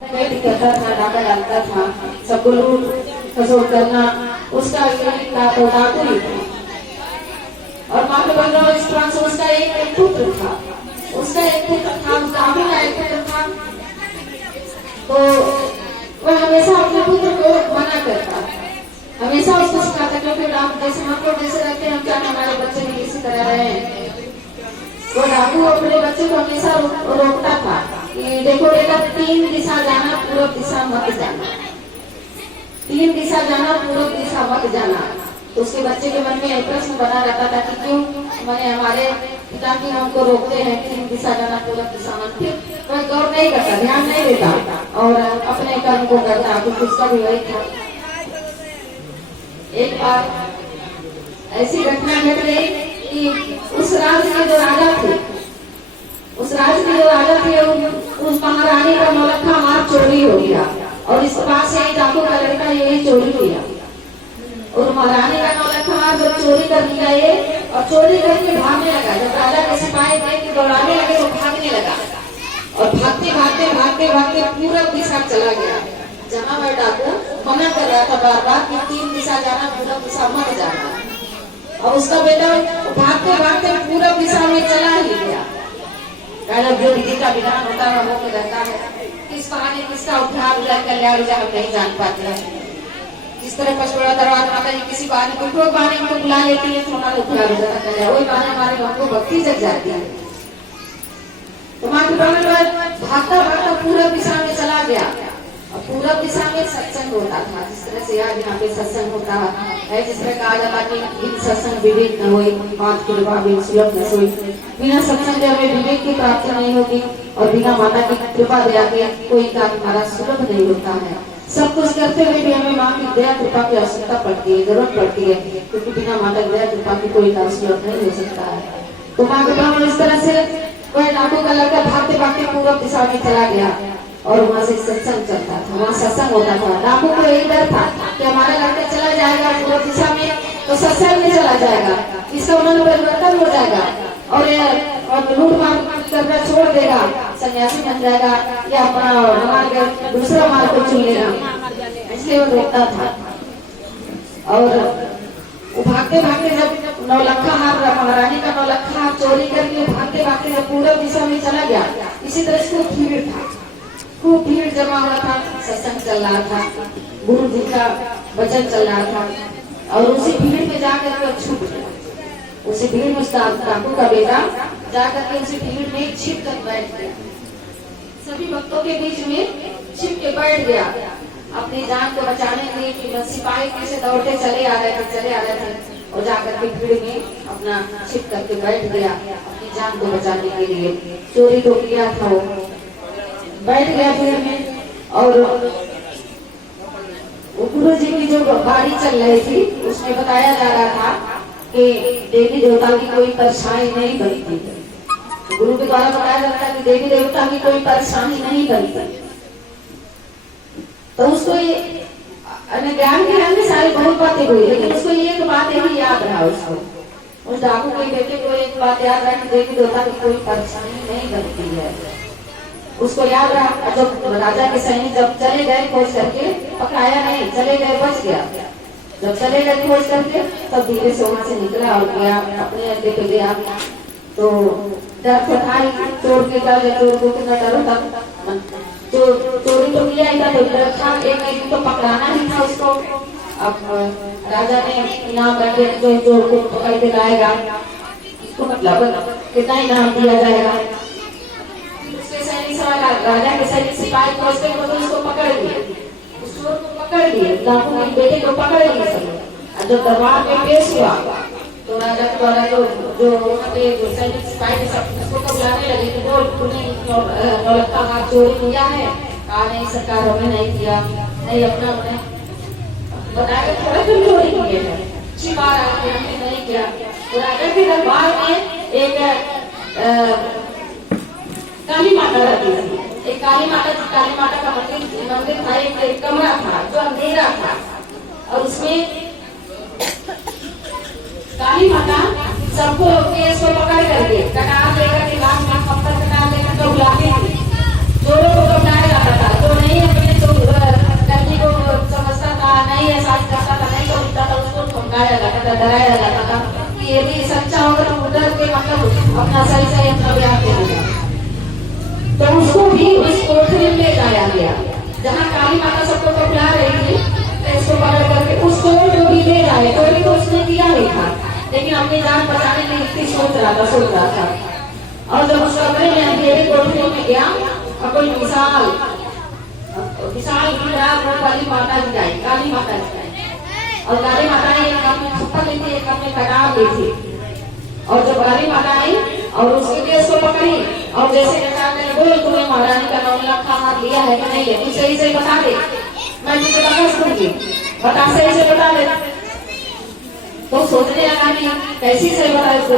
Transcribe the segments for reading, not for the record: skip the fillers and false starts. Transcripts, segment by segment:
नहीं करता था, डाका डालता था, सबको लूट खसोट करना, उसका डाकू ही था। और माँ के बलराम इस तरह से उसका एक पुत्र था, उसका एक पुत्र था, दामू का एक पुत्र था। तो वह हमेशा अपने पुत्र को मना करता, हमेशा उसको सिखाता, क्योंकि राम जैसे हम लोग जैसे रहते हैं, हम क्या हमारे बच्चे भी इसी तरह रहे हैं। वो डाकू अपने बच्चे को हमेशा रोकता था कि देखो बेटा, 3 दिशा जाना, पूर्व दिशा मत जाना, 3 दिशा जाना, पूर्व दिशा मत जाना। तो उसके बच्चे के मन में एक प्रश्न बना रहता था कि क्यों मैंने हमारे पिता की हमको रोकते हैं 3 दिशा जाना, पूर्व दिशा मत। फिर वह गौर नहीं करता, ध्यान नहीं देता और अपने कर्म को करता, क्योंकि उसका भी वही था। एक बार ऐसी घटना घट गई कि उस राज्य के जो राजा थे, उस राज्य के जो राजा थे, उस महारानी का नौलखा हार चोरी हो गया और इस पास से डाकू का लड़का यही चोरी किया। और महारानी का नौलखा हार जब चोरी कर लिया ये, और चोरी करके भागने लगा, जब राजा के सिपाही देख के दौड़ाने लगे तो भागने लगा और भागते भागते भागते भागते पूरब दिशा चला गया। जहाँ वह डाकू मना कर रहा था बार बार कि 3 दिशा जाना, पूरब दिशा मत जाना, और उसका बेटा भागते भागते पूरब दिशा में चला ही गया। जो विधि का विधान होता है वो तो रहता है, किस बहाने किसका उद्धार हुआ, कल्याण हुआ, हम नहीं जान पाते हैं। जिस तरह पचमढ़ा दरबार माता जी किसी बहाने कोई बहाने हमको बुला लेती है तो हमारा उद्धार हो जाता है, वही बहाने हमारे हमको भक्ति जग जाती है। तो माँ भागता भागता पूरब दिशा में चला गया और पूरब दिशा में सत्संग होता था, जिस तरह से आज यहाँ पे सत्संग होता है, जिस तरह कहा जाता कि इन सत्संग विवेक न होए, पांच कृपा बिन सुलभ न सोई। बिना सत्संग के हमें विवेक की प्राप्ति नहीं होती और बिना माता की कृपा दया के कोई काम हमारा सुलभ नहीं होता है। सब कुछ करते हुए भी हमें माँ की दया कृपा की आवश्यकता पड़ती है, जरूरत पड़ती है, क्योंकि बिना माता की दया कृपा की कोई काम सुलभ नहीं हो सकता है। तो माँ के ब्राह्मण इस तरह से वह डाकू का लड़का भागते भागते पूरब दिशा में चला गया और वहाँ से सत्संग चलता था, वहाँ सत्संग होता था। डाकू को यही डर था कि हमारा लड़का चला जाएगा पूर्व दिशा में तो सत्संग में चला जाएगा, इसका मन परिवर्तन हो जाएगा और लूट मार करना छोड़ देगा, सन्यासी बन जाएगा या अपना मार्ग दूसरा मार्ग को चुन लेगा, इसलिए वो रोकता था। और वो भागते भागते जब नौलखा हार, महारानी का नौलखा हार चोरी करके भागते भागते जब पूर्व दिशा में चला गया, इसी तरह से भीड़ था, खूब भीड़ जमा हुआ था, सत्संग चल रहा था, गुरु जी का वचन चल रहा था और उसी भीड़ में जाकर के छुप गया। उसी भीड़ में डाकू का बेटा जाकर के उसी भीड़ में छिप कर बैठ गया, सभी भक्तों के बीच में छिप के बैठ गया अपनी जान को बचाने के लिए। कि सिपाही कैसे दौड़ते चले आ रहे थे और जाकर के भीड़ में अपना छिप करके बैठ गया अपनी जान को बचाने के लिए। चोरी तो किया था, वो बैठ गया भीड़ में और गुरु जी की जो गाड़ी चल रही थी उसमें बताया जा रहा था कि देवी देवता की कोई परेशानी नहीं बनती। गुरु के द्वारा बताया जाता है कि देवी देवता की कोई परेशानी नहीं बनती। तो उसको ये ज्ञान में सारी बहुत बातें हुई, लेकिन उसको एक बात यही याद रहा, उसको उस डाकू के बेटे को एक बात याद रहा कि देवी देवता की कोई परेशानी नहीं बनती है। उसको याद रहा जब राजा के सैनिक जब चले गए खोज करके, पकड़ाया नहीं, चले गए, बच गया। जब चले गए खोज करके तब धीरे से वहां से निकला और गया अपने अड्डे पे गया। तो डर तो था ही, चोर के डर, चोर को कितना डर होता, चोरी तो किया ही था तो डर था, एक तो पकड़ाना ही था उसको। अब राजा ने इनाम रखे, जो चोर को पकड़ के लाएगा इसको मतलब कितना इनाम दिया जाएगा। राजा के सैनिक सिपाही पहुंचते तो उसको पकड़ लिए, उस चोर को पकड़ लिए, डाकू के बेटे को पकड़ लिए सब। जब दरबार में पेश हुआ तो राजा के द्वारा जो सैनिक सिपाही सब उसको तो बुलाने लगे कि बोल तूने नौलखा हार चोरी किया है? कहा नहीं सरकार, हमने नहीं किया, नहीं अपना हमने बताया थोड़ा तुम चोरी किए है, छिपा रहा है, हमने नहीं किया। तो राजा के दरबार में एक काली माता रहती थी, एक काली माता का मंदिर था, एक कमरा था जो अंधेरा था और उसमें काली माता सबको केस को पकड़ करके कटार लेकर के लाख पत्थर कटार लेकर के बुलाती थी। चोरों को बुलाया जाता था, जो नहीं डराया जाता था कि यदि सच्चा होगा तो डर के मतलब अपना सही अपना ब्याह करेगा। तो उसको भी उस कोठरी में ले जाया गया जहाँ काली माता सबको बुला रही थी। तो इसको पकड़ करके उसको चोरी ले जाए, चोरी तो उसने किया ही था लेकिन अपनी जान बचाने के लिए इतनी सोच रहा था। और जब उस कमरे में अंधेरे कोठरी में गया और कोई विशाल वाली माता जी आई, काली माता जी आई। और काली माता ने एक अपनी छप्पर ली थी, एक अपनी कटार ली थी। और जब काली माता आई और उसके लिए उसको पकड़ी और जैसे बोल तुम्हें महारानी का 9 लाख का हाथ लिया है कि नहीं है, तू सही से बता दे, मैं तुझे बता दूंगी, बता सही से बता दे। तो सोचने लगा कि कैसी सही बता, इसको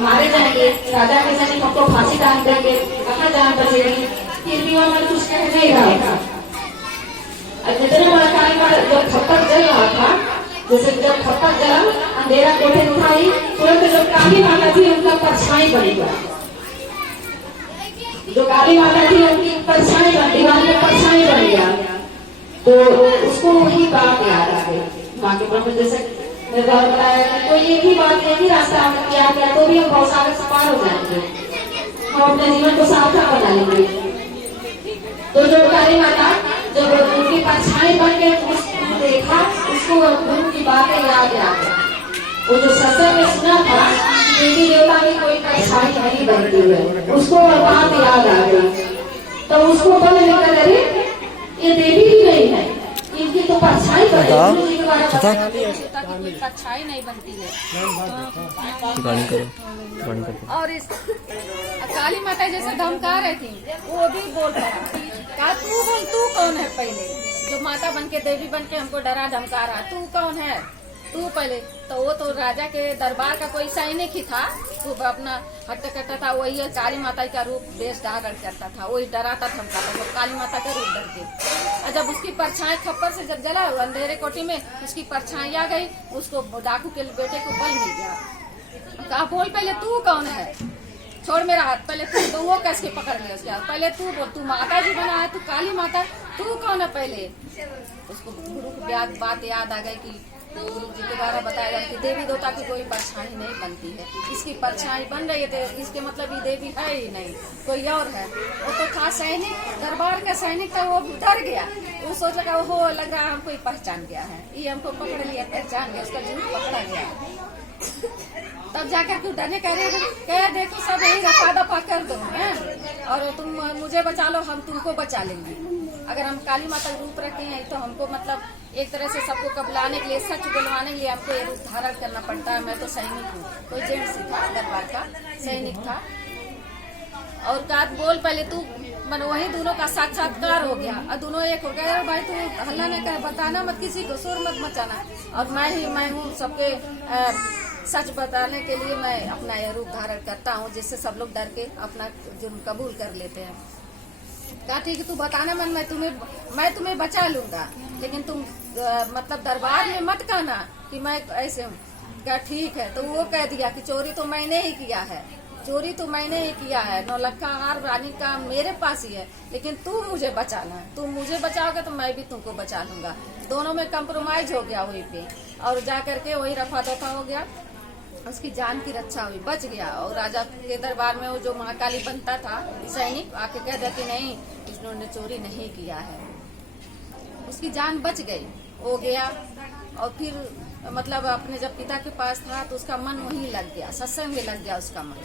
मारे जाएंगे, राजा के सैनिक हमको फांसी डाल देंगे, कहाँ जान बचेगी। फिर भी वह कुछ कह नहीं रहा था। जितने बड़ा काली माता जब खप्पर जल रहा था, जैसे जब खप्पर जला अंधेरा कोठे उठाई, तुरंत जब काली माता थी उनका परछाई बन गया। जो काली माता थी उनकी परछाई बन, दीवार में परछाई बन गया। तो उसको वही बात याद आ गई। माँ के ब्रह्म जैसे बताया कि कोई एक ही बात, एक ही रास्ता हमने किया गया तो भी हम बहुत सारे से पार हो जाएंगे, हम अपने जीवन को सार्थक बना लेंगे। तो जो काली माता जब उनकी परछाई बन के उसको देखा, उसको गुरु की बातें याद आ गई। वो जो सत्संग में सुना था देवी देवता की कोई परछाई नहीं बनती है, उसको बात याद आ गई। तो उसको बल लेकर अरे ये देवी ही नहीं है, इनकी तो परछाई बनेगी, परछाई नहीं बनती है। और इस काली माता जैसे धमका रही थी, वो भी बोल रहा तू बोल, तू कौन है पहले जो माता बन के देवी बन के हमको डरा धमका रहा, तू कौन है तू पहले। तो वो तो राजा के दरबार का कोई सैनिक ही था, वो अपना हट्टा कट्टा था, वही काली माता का रूप देश धारण करता था, वही डराता धमकाता था, काली माता का रूप डर के। और जब उसकी परछाई खप्पर से जब जला अंधेरे कोठी में उसकी परछाई आ गई, उसको डाकू के बेटे को बल मिल गया। कहा बोल पहले तू कौन है, छोड़ मेरा हाथ, पहले तू। तो वो कैसे पकड़ लिया उसके हाथ, पहले तू बोल, तू माता जी बना है, तू काली माता, तू कौन है पहले। उसको गुरु की बात याद आ गई कि गुरु जी के द्वारा बताया गया कि देवी देवता की कोई परछाई नहीं बनती है, इसकी परछाई बन रही है तो इसके मतलब ये देवी है ही नहीं, कोई और है। वो तो था सैनिक, दरबार का सैनिक था, वो डर गया, वो सोच लगा वो लग रहा हमको पहचान गया है, ये हमको पकड़ लिया, पहचान गया, उसका जुनून पकड़ा गया। तब जाकर तू डरने कह देखो सब यही रफा दफा कर दो है, और तुम मुझे बचा लो, हम तुमको बचा लेंगे। अगर हम काली माता रूप रखे हैं तो हमको मतलब एक तरह से सबको कबलाने के लिए, सच बुलवाने के लिए हमको ये रूप धारण करना पड़ता है। मैं तो सैनिक हूँ, कोई जेंट्स था, दरबार का सैनिक था। और का बोल पहले तू, मन वही दोनों का साक्षात्कार हो गया और दोनों एक हो गए। भाई तू हल्ला न कर, बताना मत किसी को, शोर मत मचाना, और मैं हूँ सबके सच बताने के लिए मैं अपना यह रूप धारण करता हूँ, जिससे सब लोग डर के अपना जुर्म कबूल कर लेते हैं। कहा ठीक है तू बताना मन, मैं तुम्हें बचा लूंगा, लेकिन तुम मतलब दरबार में मत कहना कि मैं ऐसे हूँ। क्या ठीक है। तो वो कह दिया कि चोरी तो मैंने ही किया है, चोरी तो मैंने ही किया है, 9 लाख का हार रानी का मेरे पास ही है, लेकिन तू मुझे बचाना, तुम मुझे बचाओगे तो मैं भी तुमको बचा लूंगा। दोनों में कंप्रोमाइज हो गया वहीं पे, और जा करके वही रफा दफा हो गया, उसकी जान की रक्षा हुई, बच गया। और राजा के दरबार में वो जो महाकाली बनता था सैनिक आके कह देती नहीं इन्होंने चोरी नहीं किया है, उसकी जान बच गई, हो गया। और फिर मतलब अपने जब पिता के पास था तो उसका मन वहीं लग गया, सत्संग में लग गया उसका मन।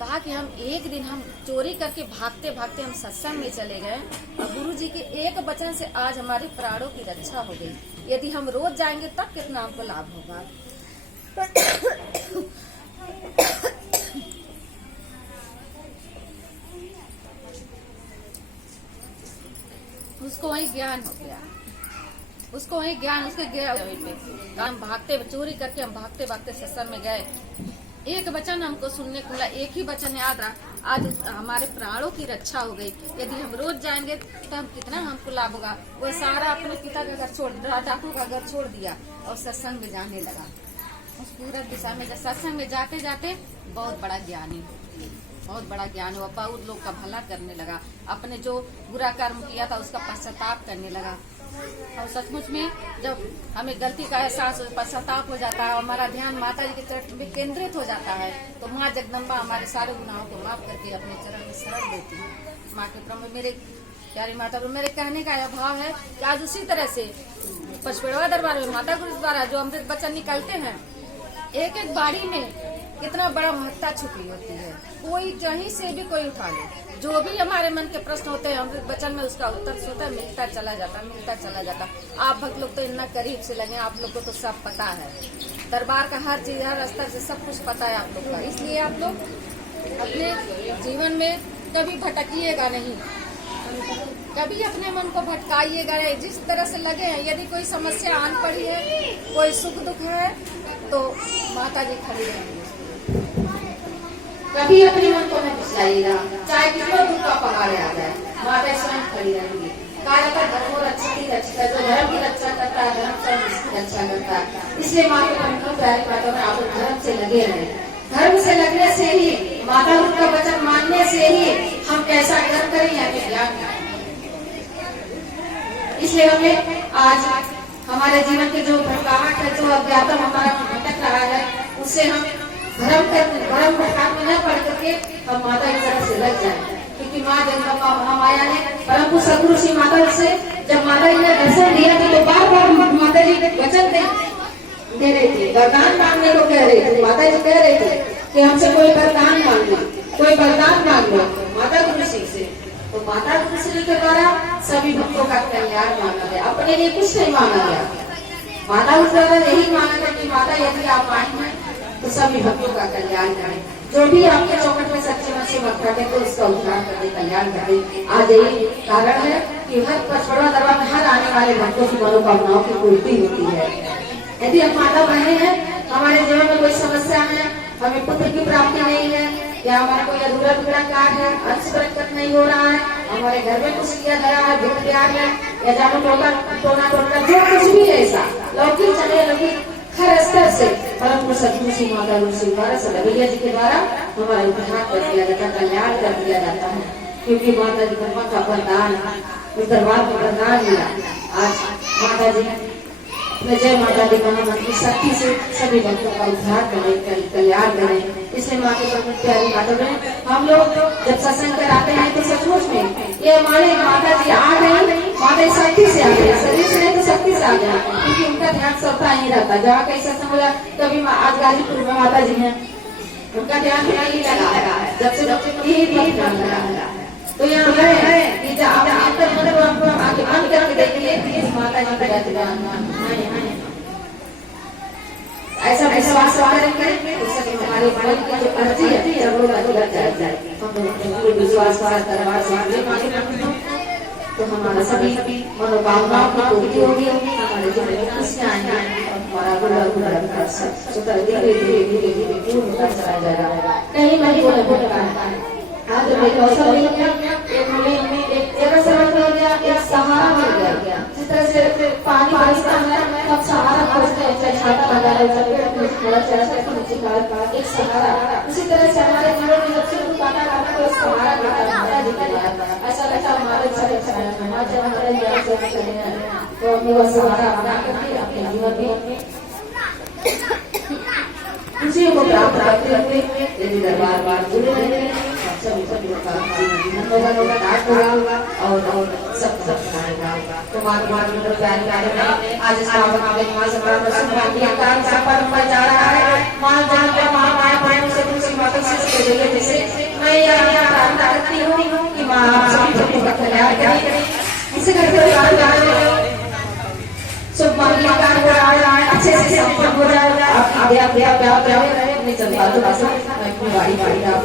कहा कि हम एक दिन हम चोरी करके भागते भागते हम सत्संग में चले गए और गुरु जी के एक वचन से आज हमारे प्राणों की रक्षा हो गई, यदि हम रोज जाएंगे तब कितना हमको लाभ होगा। उसको वही ज्ञान हो गया, उसको वही ज्ञान उसके गया। हम भागते चोरी करके हम भागते भागते सत्संग में गए, एक वचन हमको सुनने को मिला, एक ही वचन याद रहा, आज हमारे प्राणों की रक्षा हो गई। यदि हम रोज जाएंगे तो हम कितना हमको लाभ होगा। वो सारा अपने पिता का घर छोड़, डाकू का घर छोड़ दिया और सत्संग में जाने लगा। उस पूरब दिशा में जब सत्संग में जाते जाते बहुत बड़ा ज्ञानी, बहुत बड़ा ज्ञान हुआ, बहुत लोग का भला करने लगा, अपने जो बुरा कर्म किया था उसका पश्चाताप करने लगा। और सचमुच में जब हमें गलती का एहसास पश्चाताप हो जाता है और हमारा ध्यान माता जी के तरफ में केंद्रित हो जाता है, तो माँ जगदम्बा हमारे सारे गुनाहों को माफ करके अपने चरण में शरण देती है। माँ के प्रभु मेरे प्यारी माता, मेरे कहने का यह भाव है कि आज उसी तरह से पचपेड़वा दरबार में माता गुरु द्वारा जो अमृत वचन निकलते हैं, एक एक बाड़ी में कितना बड़ा महत्ता छुपी होती है। कोई कहीं से भी कोई उठा ले, जो भी हमारे मन के प्रश्न होते हैं अमृत वचन में उसका उत्तर स्वतः मिलता चला जाता। आप भक्त लोग तो इतना करीब से लगे, आप लोग को तो सब पता है, दरबार का हर चीज हर स्तर से सब कुछ पता है आप लोग का। इसलिए आप लोग अपने जीवन में कभी भटकिएगा नहीं, कभी अपने मन को भटकाइएगा नहीं। जिस तरह से लगे हैं, यदि कोई समस्या आन पड़ी है, कोई सुख दुख है, तो माता जी खड़ी रहेंगी। कभी अपने मन को न फिसलाइएगा, चाहे कितना दुख का पहाड़ आ जाए, माता स्वयं खड़ी रहेंगी। कार्य का धर्म रक्षित रक्षिता, जो धर्म की रक्षा करता है, धर्म स्वयं इसकी रक्षा करता है। इसलिए माँ के परम प्यारे माता में आप धर्म से लगे रहे। धर्म से लगने से ही, माता का वचन मानने से ही हम कैसा कर्म करें हमें ज्ञान। इसलिए हमें आज हमारे जीवन के जो भटकाहट है, जो अज्ञातम हमारा भटक रहा है, उससे हम भ्रम भटकाट में न पड़ करके हम माता की तरफ से लग जाए। क्योंकि माँ जगदम्बा महामाया ने परम सदगुरु श्री माता से जब माता जी ने दर्शन दिया तो बार बार माता जी वचन दे रहे थे, वरदान मांगने को कह रहे थे। माता जी कह रहे थे कि हमसे कोई वरदान मांग लो, कोई वरदान मांग लो माता गुरु श्री से। तो माता गुरु श्री के द्वारा सभी भक्तों का कल्याण मांगा गया, अपने लिए कुछ नहीं मांगा गया। माता गुरु द्वारा यही मांगा गया कि माता यदि आप आई हैं तो सभी भक्तों का कल्याण करें। जो भी आपके चौकट में सच्चे मन से भक्त है तो उसका उद्धार कर दे, कल्याण कर दे। आज यही कारण है कि हर पचपेड़वा दरबार में हर आने वाले भक्तों की मनोकामनाओं की पूर्ति होती है। यदि हम माता बहने हैं, हमारे जीवन में कोई समस्या है, हमें पुत्र की प्राप्ति नहीं है, या हमारा कोई अधूरा कार्य है, अंश बरकत नहीं हो रहा है, हमारे घर में कुछ किया गया है, भूख प्यार है, या जानो टोना जो कुछ भी है ऐसा लौकिक चले लौकिक हर स्तर से परम सदगुरु श्री माता गुरु श्री द्वारा सदैया जी के द्वारा हमारा उद्धार कर दिया जाता है, कल्याण कर दिया जाता है। क्योंकि माता जी का वरदान, उस दरबार को वरदान मिला। आज माता जी जय माता दी मन की शक्ति से सभी भक्तों का उद्धार करें, कल्याण करें। इसलिए माँ के प्रमुख प्यारी माता बहन, हम लोग जब सत्संग कराते हैं तो सचमुच में ये हमारे माता जी आ गई, माता शक्ति से आ गई, शरीर से नहीं तो शक्ति से आ गया। क्योंकि उनका ध्यान सबका ही रहता, जहाँ कहीं सत्संग होला कभी आज गाजीपुर में माता जी हैं, उनका ध्यान नहीं लगा है, जब से यही ध्यान लगा है। तो यहाँ है कि जब आप आगे बंद करके देखिए माता जी का ध्यान ऐसा विश्वास करेंगे उससे हमारे मन की जो अर्जी है जरूर लग जाएगी। हम विश्वास दरबार से तो हमारा सभी मनोकामनाओं की पूर्ति होगी, हमारे जीवन में खुशियाँ आएंगी, हमारा सुतर धीरे धीरे पूर्ण होता चला जाएगा। कहीं नहीं बोलता है आज मेरे अवसर मिल गया, एक जगह समझ हो गया, एक सहारा मिल गया। जिस तरह से पानी बरसता है तब सहारा बरसता है, चाहे छाता लगा रहे, एक सहारा। उसी तरह से हमारे जीवन में जब से काटा काटा तो सहारा ऐसा लगता है हमारे तो अपने वह सहारा बना करके अपने जीवन में उसी को प्राप्त करते हुए यदि दरबार बार जुड़े रहे सभी होगा और सब खाएगा। तो माता प्यारी आज जा रहा है। माँ जहाँ से माता से जैसे मैं प्रार्थना करती हूँ कि माँ सभी भक्तों का कल्याण करें। इसी करके सब कार्य हो रहा है, अच्छे से संपन्न हो जाएगा। आप अपनी बारी आप